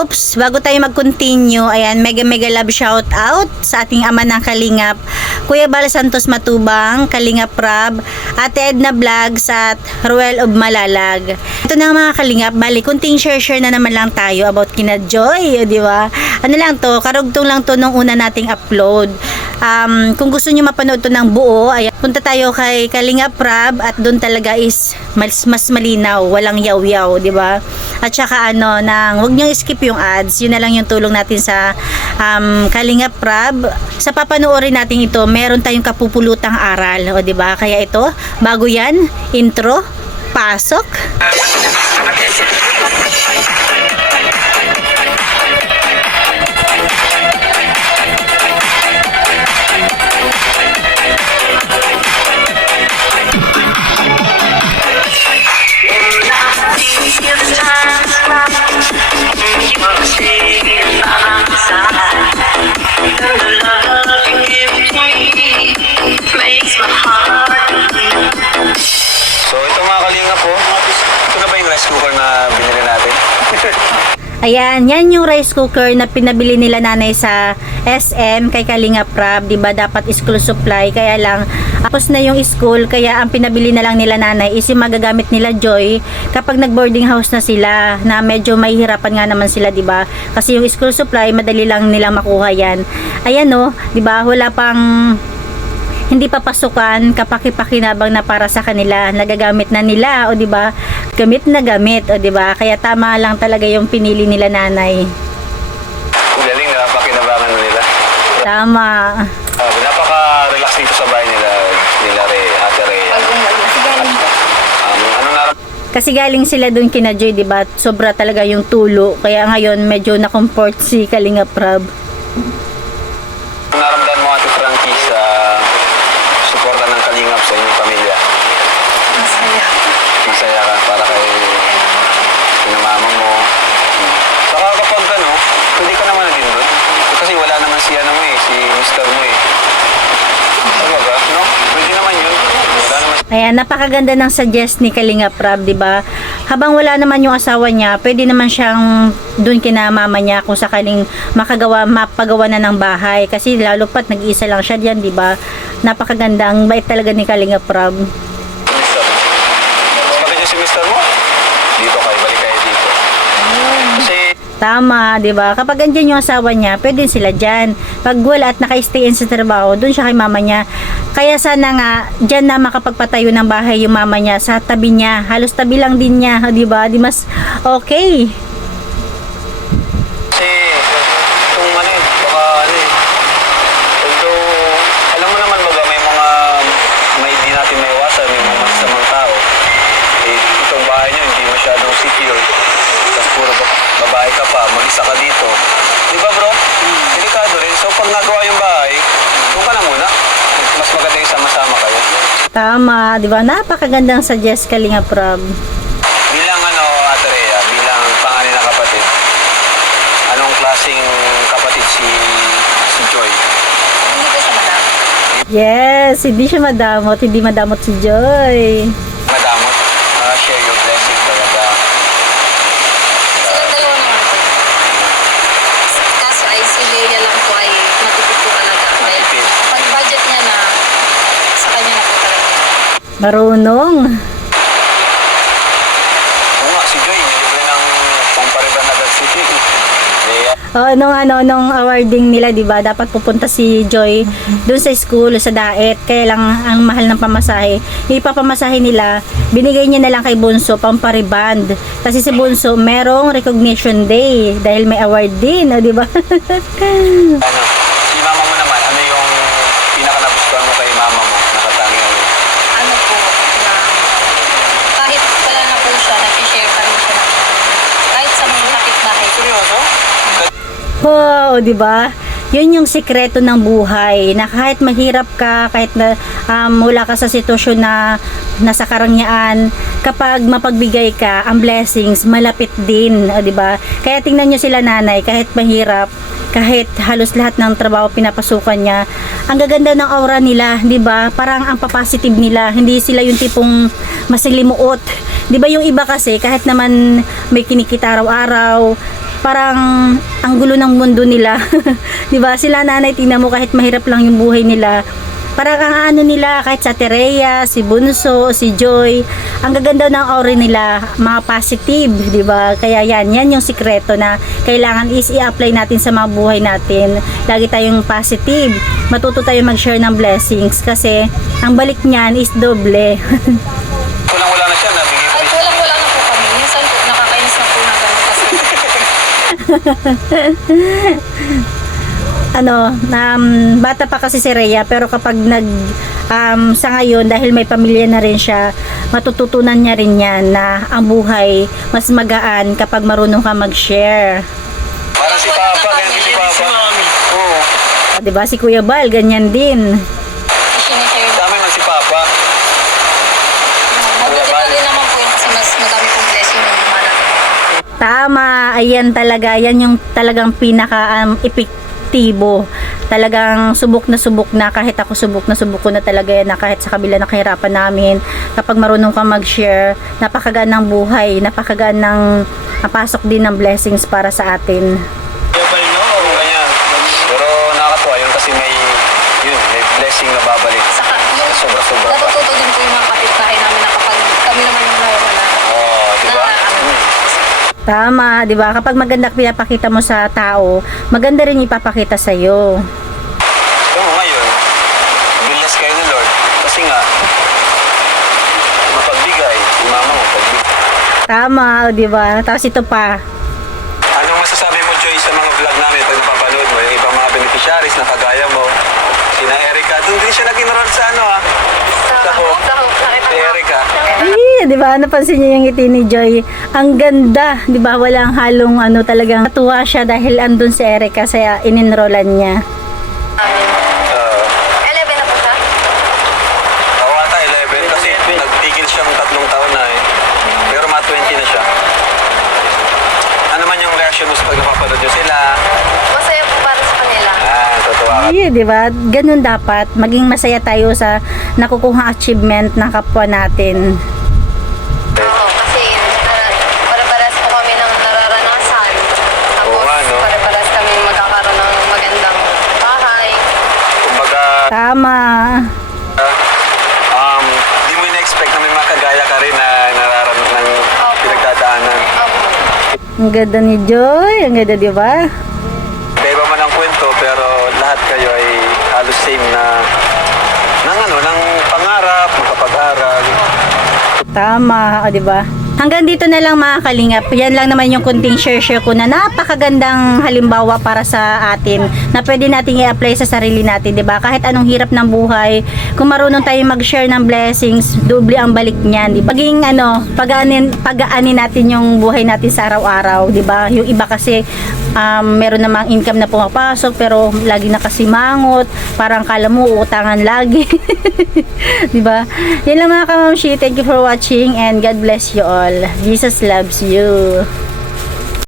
Oops, bago tayo mag-continue, ayan, mega love shout out sa ating ama ng Kalingap, Kuya Bal Santos Matubang, Kalingap Rab, Ate Edna Vlogs at Ruel of Malalag. Ito na mga Kalingap, bali, kunting share na naman lang tayo about kina Joy, di ba? Ano lang to, karugtong lang to nung una nating upload. Kung gusto niyo mapanood to ng buo, ayan, punta tayo kay Kalingap Rab at doon talaga is mas malinaw, walang yaw-yaw, di ba? At saka wag niyo skip yung ads, yun na lang yung tulong natin sa Kalingap Rab. Sa papanoorin natin ito, meron tayong kapupulutang aral, o di ba? Kaya ito, bago yan, intro, pasok. So ito mga Kalingap po, ito na ba yung rice cooker na binili natin? Ayan, yan yung rice cooker na pinabili nila nanay sa SM kay Kalingap Rab, 'di ba? Dapat school supply, kaya lang tapos na yung school, kaya ang pinabili na lang nila nanay is yung magagamit nila Joy kapag nag-boarding house na sila, na medyo mahihirapan nga naman sila, 'di ba? Kasi yung school supply madali lang nila makuha yan. Ayan 'di ba? Wala pang hindi pa pasukan, kapaki-pakinabang na para sa kanila, nagagamit na nila, o di ba? Gamit na gamit, o di ba? Kaya tama lang talaga yung pinili nila nanay. Galing na, pakinabangan na nila. Tama. Napaka-relax dito sa bahay nila Ate Rhea. Kasi galing sila dun kina Joy, di ba? Sobra talaga yung tulo, kaya ngayon medyo na-comfort si Kalingap Rab. Naramdaman mo Ate Frankie sa suporta ng Kalingap sa inyong pamilya? Masaya ka para kay pinamama mo. Saka kapag hindi ka naman din doon. Kasi wala naman si si Mr. mo Talaga, no? Pwede naman yun. Wala naman. Ayan, napakaganda ng suggest ni Kalingap Rab, di ba? Habang wala naman yung asawa niya, pwede naman siyang doon kina mama niya kung sakaling mapagawa na ng bahay. Kasi lalo pat nag-iisa lang siya diyan, di ba? Napakaganda, ang bait talaga ni Kalingap Rab. Mr. Bakit yung si Mr. mo? Dito kayo, balik kayo dito. Kasi Tama, 'di ba? Kapag andyan yung asawa niya, pwede sila diyan. Pag wala at naka-stay in sa trabaho, doon siya kay mama niya. Kaya sana nga diyan na makapagpatayo ng bahay yung mama niya sa tabi niya. Halos tabi lang din niya, 'di ba? Di mas okay. kung baka although alam mo naman baga may hindi natin maiwasan, may mga masamang tao. Itong bahay niyo hindi masyadong secure. Tapos puro babae ka pa, mag-isa ka dito. Di ba bro? Delikado rin. So pag nagawa yung bahay, doon ka na muna. Mas maganda yung sama-sama kayo. Tama, 'di ba? Napakagandang suggest Kalingap Rab. Bilang Ate Rhea, bilang panganay na kapatid, anong klaseng kapatid si Joy? Hindi ko siya madami. Yes, hindi siya madamot, hindi madamot si Joy. Madamot. Share your blessing talaga. Kasi ito yung kaso ay si Leia lang po ay matipid po talaga. Kaya Matipid. pag budget niya na sa kanya na po talaga. Marunong. Oo nga, si Joy, nilibre ng Pampariban Nagal City. Leia. Oh, nung awarding nila, 'di ba? Dapat pupunta si Joy doon sa school sa Daet. Kaya lang ang mahal ng pamasahe. Ipapamasahe nila, binigay niya na lang kay Bunso pampariband. Kasi si Bunso merong recognition day dahil may award din, oh, 'di ba? Si mama mo naman, ano yung pinaka-nagustuhan mo kay mama mo? Nakatangian mo. Ano po, na kahit wala na po siya, nag-share pa rin siya ng kahit sa mga kapitbahay. Seryoso? Wow, 'di ba? Yun yung sikreto ng buhay, na kahit mahirap ka, kahit na wala ka sa sitwasyon na nasa karangyaan, kapag mapagbigay ka, ang blessings malapit din, 'di ba? Kaya tingnan niyo sila nanay, kahit mahirap, kahit halos lahat ng trabaho pinapasukan niya, ang gaganda ng aura nila, 'di ba? Parang ang positive nila, hindi sila yung tipong masilimuot. 'Di ba yung iba kasi kahit naman may kinikita araw-araw, parang ang gulo ng mundo nila. 'Di ba? Sila nanay, tingnan mo kahit mahirap lang yung buhay nila. Parang ang ano nila, kahit sa Terea, si Bunso, si Joy, ang gaganda ng aura nila, mga positive, 'di ba? Kaya yan yung sikreto na kailangan is i-apply natin sa mga buhay natin. Lagi tayong positive. Matuto tayong mag-share ng blessings kasi ang balik niyan is doble. Kulang-wala na siya, nabigay ko At walang-wala na po kami. Minsan po, nakakainis na po na ganun kasi. Bata pa kasi si Rhea, pero kapag sa ngayon, dahil may pamilya na rin siya, matututunan niya rin yan na ang buhay mas magaan kapag marunong ka mag-share. Parang si Papa, ganyan si Papa. Oo. Diba si Kuya Bal, ganyan din. Sinishare. Sa amin man si Papa. Mabuti pa rin naman po yun kasi mas madami pong blessing yung malaki. Tama, ayan talaga, yan yung talagang pinaka epektibo. Talagang subok na kahit ako subok ko na talaga yan, na kahit sa kabila ng kahirapan namin, kapag marunong ka mag-share, napakagaan ng buhay, napakagaan ng napasok din ng blessings para sa atin. Oo, ganyan. Pero nakakatuwa yun kasi may blessing na babalik. Saka yung Sobra-sobra pa. natututo din po yung mga kapitbahay namin na kapag kami naman yung nawawala. Oo, di ba? Tama, 'di ba? Kapag maganda pinapakita mo sa tao, maganda rin ipapakita sa iyo. Oo, ngayon, bless kayo ni Lord. Kasi nga, mapagbigay, si mama mo, pagbigay. Tama, 'di ba? Tapos ito pa. Anong masasabi mo, Joy, sa mga vlog namin pag napapanood mo, yung ibang mga beneficiaries na kagaya mo, sina Erica, doon din siya nag-enroll sa ano sa Hope. Si Erica. Eh, 'di ba? Napansin niyo yung ngiti ni Joy? Ang ganda, 'di ba? Walang halong talagang natuwa siya dahil andun si Erica sa in-enrollan niya. 11 na po siya? Kawata, 11. Kasi nagtigil siyang 3 taon na eh. Pero mga 20 na siya. Ano man yung reaction mo sa pag napapanood nyo sila? Masaya po para sa kanila. Totoo ka. Eh, 'di ba? Ganun dapat maging masaya tayo sa nakukuhang achievement ng kapwa natin. Oo, kasi para-paras po kami ng nararanasan. Oo Tapos nga, no? para-paras kami magkakaroon ng magandang bahay. Kumbaga, Tama. di mo in-expect na may mga kagaya ka rin na nararamdaman ng pinagdadaanan. Opo. Ang ganda ni Joy, ang ganda, 'di ba? Iba man ang kwento, pero lahat kayo ay halos same na ng pangarap, makapag-aral. Tama, 'di ba? Hanggang dito na lang mga kalingap. Yan lang naman yung kunting share ko na napakagandang halimbawa para sa atin na pwede nating i-apply sa sarili natin, 'di ba? Kahit anong hirap ng buhay, kung marunong tayong mag-share ng blessings, doble ang balik niyan, 'di ba? Paging pagaanin natin yung buhay natin sa araw-araw, 'di ba? Yung iba kasi meron namang income na pumapasok pero lagi nakasimangot, parang kala mo utangan lagi. 'Di ba? Yan lang mga kamamshi. Thank you for watching and God bless you all. Jesus loves you.